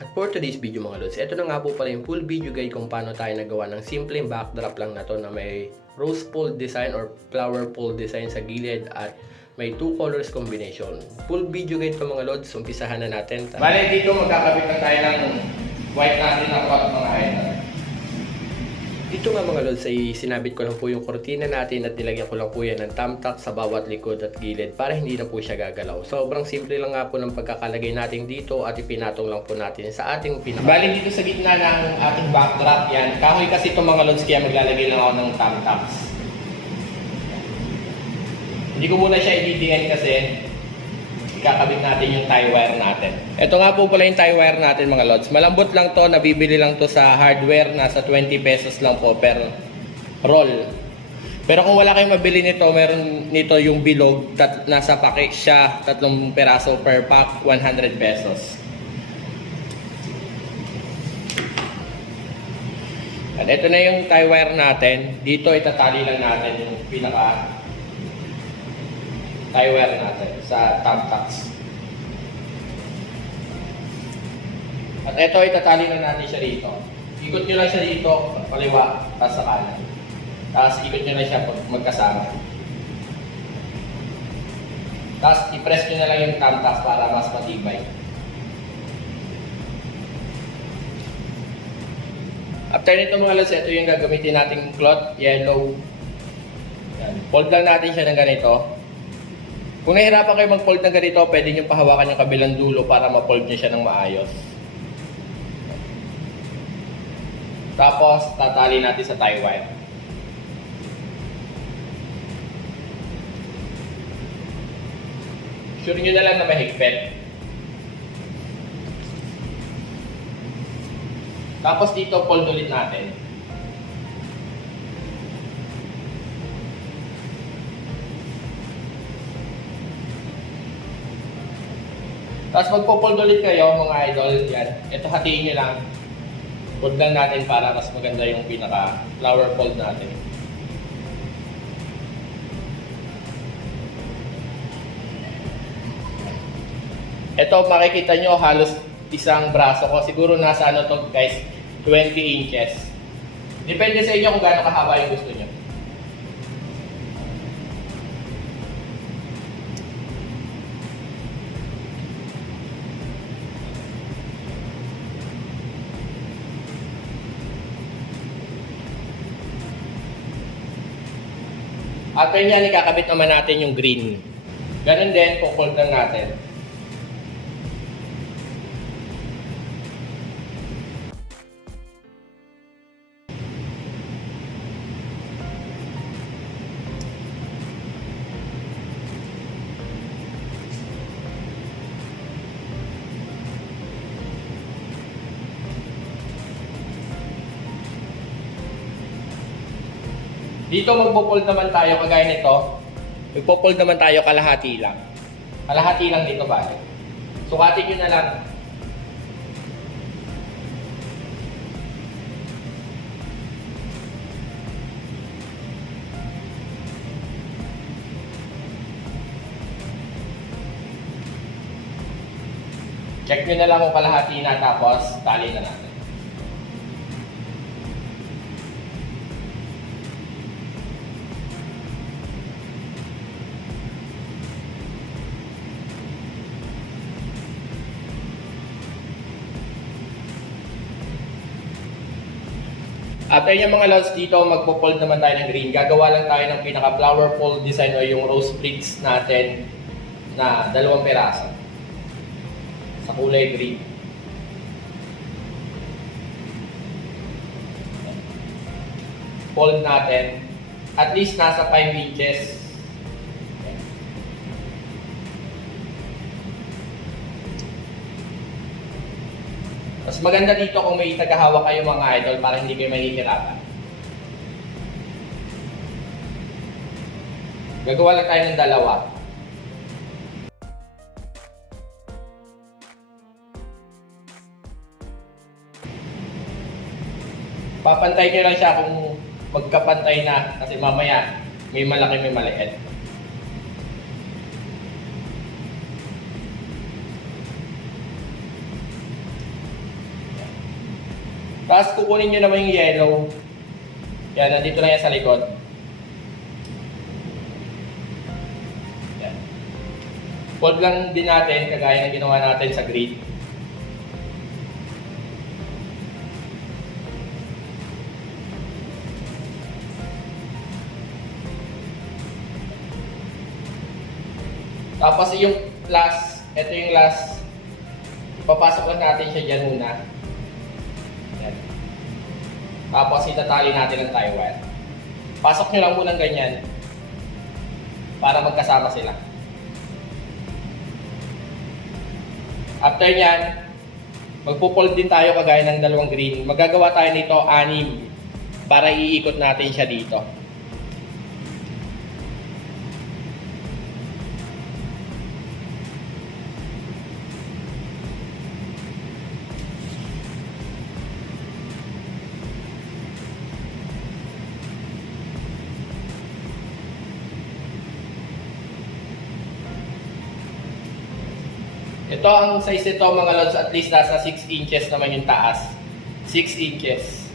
At for today's video mga lods, ito na nga po pala yung full video guide kung paano tayo nagawa ng simpleng backdrop lang na to na may rose fold design or flower fold design sa gilid at may 2 colors combination. Full video guide to mga lods, umpisahan na natin. Bale, dito magkakabit na tayo ng white natin na pot mga idol. Dito nga mga lods ay sinabit ko lang po yung kortina natin at nilagyan ko lang po yan ng thumbtack sa bawat likod at gilid para hindi na po siya gagalaw. Sobrang simple lang nga po ng pagkakalagay natin dito at ipinatong lang po natin sa ating pinaka. Bale, dito sa gitna ng ating backdrop yan. Kahoy kasi itong mga lods kaya maglalagay lang ako ng thumbtacks. Hindi ko muna siya i-DDN kasi ikakabit natin yung tie wire natin. Ito nga po pala yung tie wire natin mga lods. Malambot lang to, nabibili lang to sa hardware, nasa 20 pesos lang po per roll. Pero kung wala kayong mabili nito, meron nito yung bilog, nasa package siya, 3 peraso per pack, 100 pesos. At ito na yung tie wire natin. Dito itatali lang natin yung pinaka tie wire natin sa thumbtacks. At ito itatali lang natin siya dito. Ikot nyo lang siya dito, kaliwa, tapos sa kanan. Tapos ikot nyo lang siya magkasama. Tapos i-press nyo na lang yung thumbtacks para mas matibay. After nito mga lods, ito yung gagamitin nating cloth, yellow. Yan. Fold lang natin siya ng ganito. Kung nahirapan kayo mag-fold ng ganito, pwede nyo pahawakan yung kabilang dulo para ma-fold nyo siya ng maayos. Tapos, tatali natin sa tie wire. Sure nyo na lang na mahigpit. Tapos dito, fold ulit natin. Tapos magpo-fold ulit kayo mga idol, yan. Ito hatiin nyo lang. Fold lang natin para mas maganda yung pinaka flower fold natin. Ito makikita nyo halos isang braso ko. Siguro nasa ano to guys, 20 inches. Depende sa inyo kung gaano kahaba yung gusto nyo. After niyan, ikakabit naman natin yung green. Ganun din, po-fold lang natin. Dito magpo-fold naman tayo kagaya nito. Magpo-fold naman tayo kalahati lang. Kalahati lang dito balik. Sukatin nyo na lang. Check nyo na lang kung kalahati na tapos tali na natin. After yung mga lods dito, magpo-fold naman tayo ng green. Gagawa lang tayo ng pinaka-flower fold design o yung rose sprigs natin na 2 peraso sa kulay green. Fold natin. At least nasa 5 inches. Mas maganda dito kung may tagahawak kayo mga idol para hindi kayo mahihirapan. Gagawa lang tayo ng 2. Papantay nyo lang siya kung magkapantay na kasi mamaya may malaki may maliit. Tapos kukunin nyo naman yung yellow. Yan, nandito lang yan sa likod. Yan. Fold lang din natin, kagaya ng ginawa natin sa green. Tapos yung last, ito yung last, papasok lang natin siya dyan muna. Yan. Tapos itatali natin ang tie wire. Pasok nyo lang muna ganyan para magkasama sila. After nyan, magpupull din tayo kagaya ng dalawang green. Magagawa tayo nito 6 para iikot natin siya dito. Ito ang size nito mga lods, at least nasa 6 inches naman yung taas. 6 inches.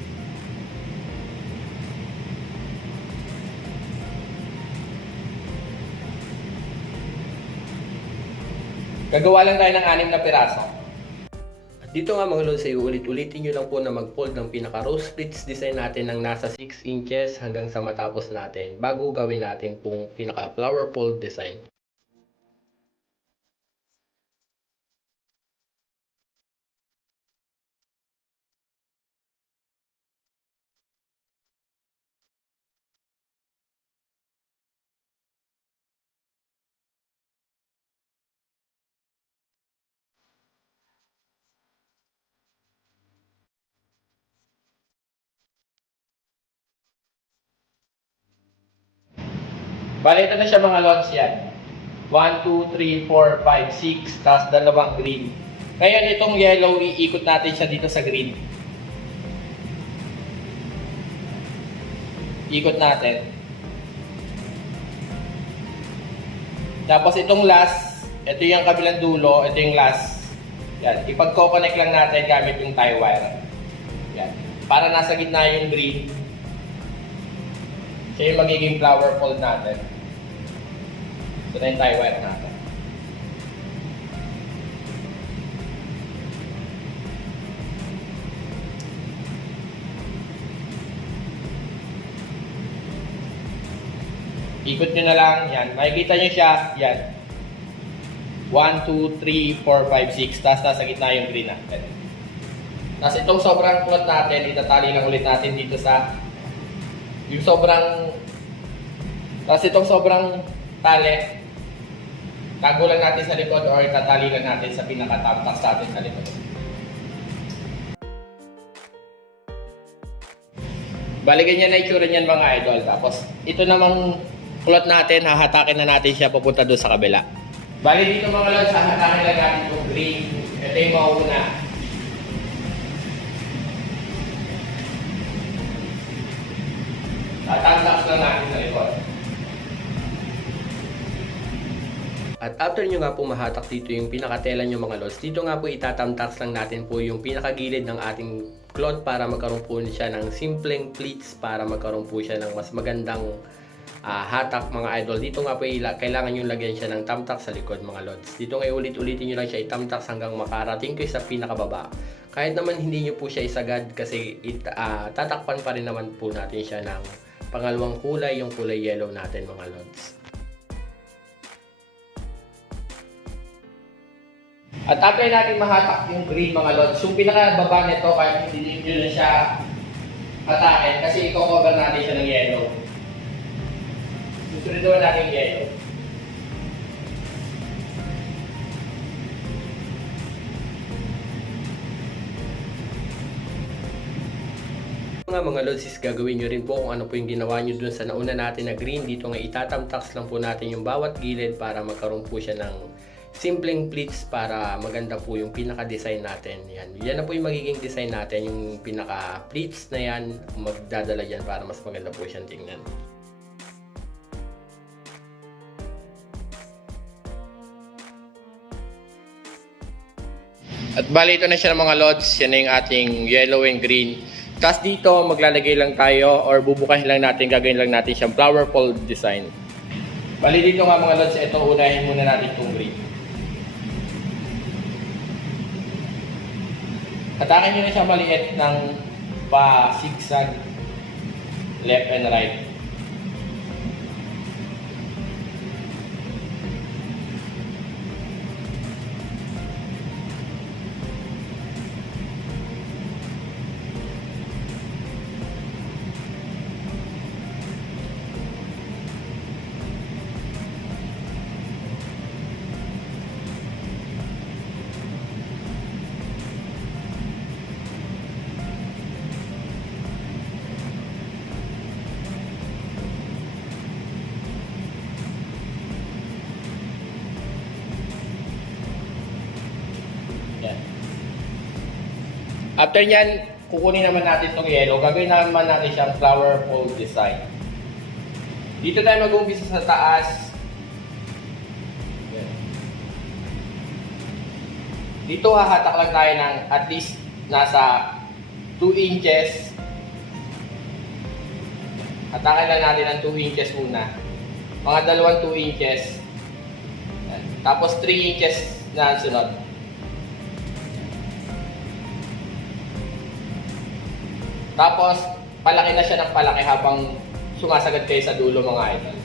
Gagawa lang tayo ng 6 na piraso. At dito nga mga lods, ay ulit-ulitin nyo lang po na mag-fold ng pinaka-row splits design natin ng nasa 6 inches hanggang sa matapos natin bago gawin natin pong pinaka-flower fold design. Bale, ito na siya mga lods yan. 1, 2, 3, 4, 5, 6, tapos dalawang green. Ngayon, itong yellow, iikot natin siya dito sa green. Ikot natin. Tapos itong last, ito yung kabilang dulo, ito yung last. Yan, ipag-connect lang natin gamit yung tie wire. Yan. Para nasa gitna yung green. Siya yung magiging flower fold natin. Ito na yung tie wire natin. Ikot nyo na lang, yan. Makikita nyo siya, yan. 1, 2, 3, 4, 5, 6. Tapos nasa gitna yung green natin. Tapos itong sobrang cloth natin, itatali lang ulit natin dito sa yung sobrang, tapos itong sobrang tali, tago lang natin sa likod or itatali lang natin sa pinaka-tamtax natin sa likod. Bali, ganyan na itsura niyan mga idol. Tapos ito namang cloth natin, hahatakin na natin siya papunta doon sa kabila. Bali dito mga lods, hahatakin lang natin itong green. Ito yung mauna. Tatantax lang natin sa likod. At after nyo nga po mahatak dito yung pinakatela nyo mga lods, dito nga po itatamtax lang natin po yung pinakagilid ng ating cloth para magkaroon po siya ng simpleng pleats, para magkaroon po siya ng mas magandang hatak mga idol. Dito nga po kailangan nyo lagyan siya ng tamtax sa likod mga lods. Dito nga ulit-ulitin nyo lang siya itamtax hanggang makarating ko sa pinakababa. Kahit naman hindi nyo po siya isagad kasi tatakpan pa rin naman po natin siya ng pangalawang kulay, yung kulay yellow natin mga lods. At after natin mahatak yung green mga lods, yung pinakababa nito kahit hindi nyo na siya hatakin kasi i-cover natin siya ng yellow. Susunod naman natin yung yellow. Mga lods, is gagawin nyo rin po kung ano po yung ginawa nyo dun sa nauna natin na green. Dito nga itatamtax lang po natin yung bawat gilid para magkaroon po siya ng simpleng pleats para maganda po yung pinaka-design natin. Yan na po yung magiging design natin, yung pinaka-pleats na yan, magdadala yan para mas maganda po siyang tingnan. At bali ito na siya ng mga lods. Yan na yung ating yellow and green. Tapos dito maglalagay lang tayo or bubukahin lang natin, gagawin lang natin siyang flower fold design. Bali dito nga mga lods, ito unahin muna natin itong green. Hatakin nyo na siya maliit ng pa-zigzag left and right. Yan. After nyan, kukunin naman natin itong yellow. Gagawin naman natin siyang flower fold design. Dito tayo mag-umpisa sa taas. Yan. Dito hahatak lang tayo ng at least nasa 2 inches. Hatakin lang natin ng 2 inches muna. Mga dalawang 2 inches. Yan. Tapos 3 inches na sunod. Tapos, palaki na siya ng palaki habang sumasagad kayo sa dulo mga idol.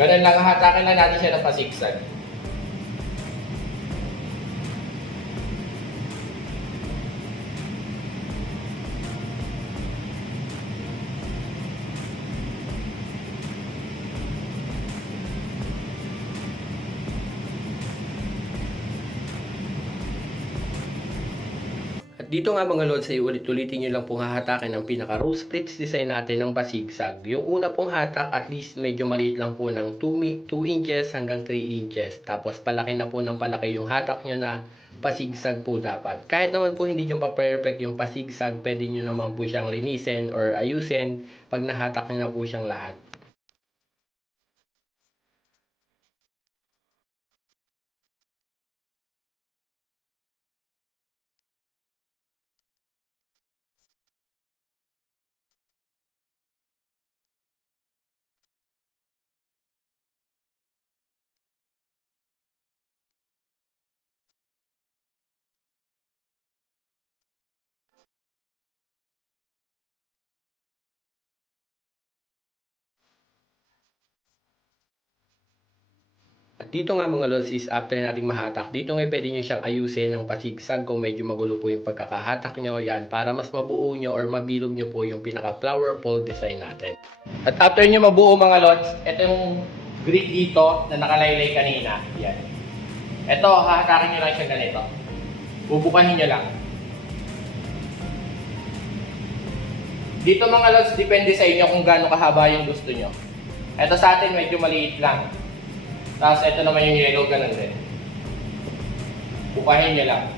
Ganun lang, hatakin lang natin siya ng pasigsag. Dito nga mga lods ay ulit-ulitin nyo lang pong hahatakin ang pinaka-rose splits design natin ng pasigsag. Yung una pong hatak at least medyo maliit lang po ng 2 inches hanggang 3 inches. Tapos palaki na po ng palaki yung hatak nyo na pasigsag po dapat. Kahit naman po hindi nyo pa-perfect yung pasigsag, pwede nyo naman po siyang linisin or ayusin pag nahatak nyo na po siyang lahat. At dito nga mga lods is after nating mahatak, dito nga pwede nyo siyang ayusin ng pasigsag kung medyo magulo po yung pagkakahatak nyo yan para mas mabuo nyo or mabilog nyo po yung pinaka flower fold design natin. At after nyo mabuo mga lods, ito yung grid dito na nakalaylay kanina. Yan. Ito, hahatakin nyo lang siya ganito. Bubukahin nyo lang. Dito mga lods, depende sa inyo kung gaano kahaba yung gusto nyo. Ito sa atin medyo maliit lang. Tapos ito naman yung yellow, ganun din. Bukahin nyo lang.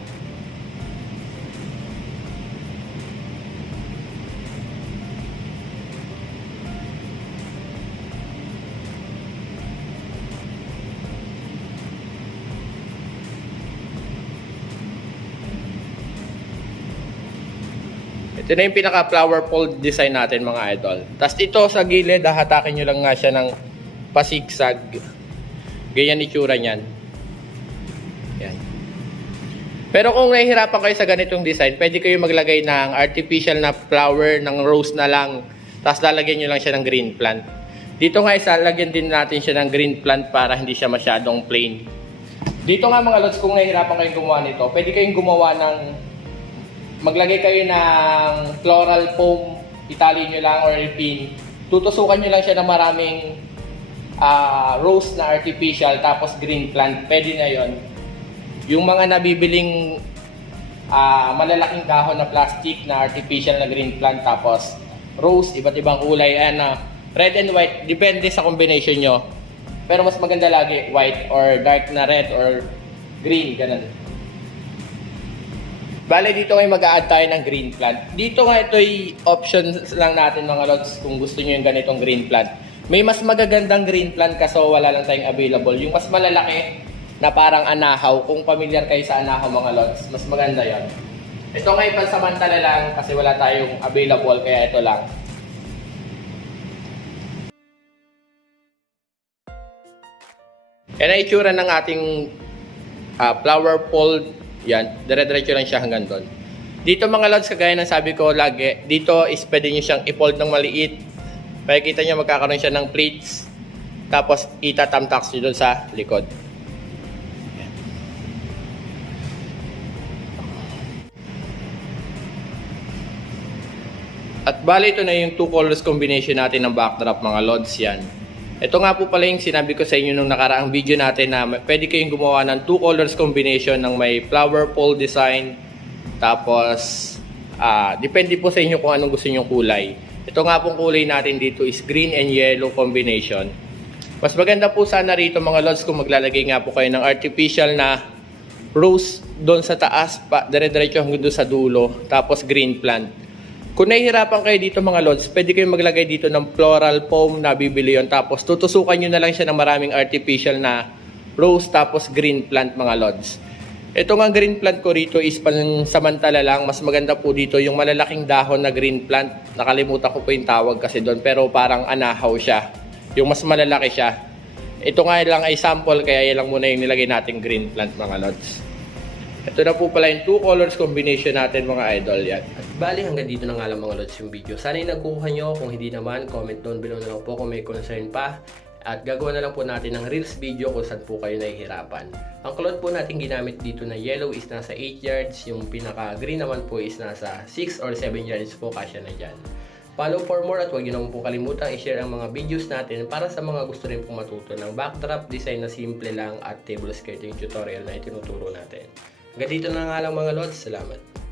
Ito na yung pinaka-flower fold design natin mga idol. Tapos ito sa gilid, hahatakin nyo lang nga siya ng pasigsag. Ganyan itsura niyan. Yan. Pero kung nahihirapan kayo sa ganitong design, pwede kayo maglagay ng artificial na flower, ng rose na lang. Tapos lalagyan nyo lang siya ng green plant. Dito nga isa, lagyan din natin siya ng green plant para hindi siya masyadong plain. Dito nga mga lods, kung nahihirapan kayong gumawa nito, pwede kayong gumawa ng maglagay kayo ng floral foam, itali nyo lang or pin. Tutusukan nyo lang siya ng maraming rose na artificial tapos green plant. Pwede na yon. Yung mga nabibiling malalaking dahon na plastic na artificial na green plant tapos rose, iba't ibang kulay, red and white, depende sa combination nyo. Pero mas maganda lagi white or dark na red or green, ganun. Bale, dito ngayon mag-a-add tayo ng green plant. Dito nga ito'y options lang natin mga lods kung gusto nyo yung ganitong green plant. May mas magagandang green plant kaso wala lang tayong available. Yung mas malalaki na parang anahaw. Kung familiar kayo sa anahaw mga lods, mas maganda yon. Ito ngayon pansamantala lang kasi wala tayong available kaya ito lang. Yan ang itsura ng ating flower pole. Yan, dire-diretso lang siya hanggang doon. Dito mga lods, kagaya ng sabi ko lagi, dito is pwede nyo siyang i-fold ng maliit. Pakikita nyo magkakaroon siya ng plates. Tapos itatamtax nyo doon sa likod. Yan. At bali ito na yung 2 colors combination natin ng backdrop mga lods yan. Ito nga po pala yung sinabi ko sa inyo nung nakaraang video natin na pwede kayong gumawa ng 2 colors combination ng may flower pole design. Tapos, depende po sa inyo kung anong gusto nyong kulay. Ito nga pong kulay natin dito is green and yellow combination. Mas maganda po sana rito mga lods kung maglalagay nga po kayo ng artificial na rose doon sa taas, dire-diretso hanggang doon sa dulo. Tapos green plant. Kung nahihirapan kayo dito mga lods, pwede kayong maglagay dito ng floral foam na bibili yun. Tapos tutusukan nyo na lang siya ng maraming artificial na rose tapos green plant mga lods. Ito nga green plant ko rito is pansamantala lang. Mas maganda po dito yung malalaking dahon na green plant. Nakalimutan ko po yung tawag kasi doon pero parang anahaw siya. Yung mas malalaki siya. Ito nga lang ay sample kaya yan lang muna yung nilagay nating green plant mga lods. Ito na po pala yung 2 colors combination natin mga idol yan. At bali hanggang dito na nga lang mga lods yung video. Sana yung nakuha nyo. Kung hindi naman, comment down below na lang po kung may concern pa. At gagawa na lang po natin ng reels video kung saan po kayo nahihirapan. Ang cloth po natin ginamit dito na yellow is nasa 8 yards. Yung pinaka green naman po is nasa 6 or 7 yards po, kasya na dyan. Follow for more at huwag nyo naman po kalimutang i-share ang mga videos natin para sa mga gusto rin pong matuto ng backdrop design na simple lang at table skirting tutorial na itinuturo natin. Hanggang dito na nga lang mga lods. Salamat.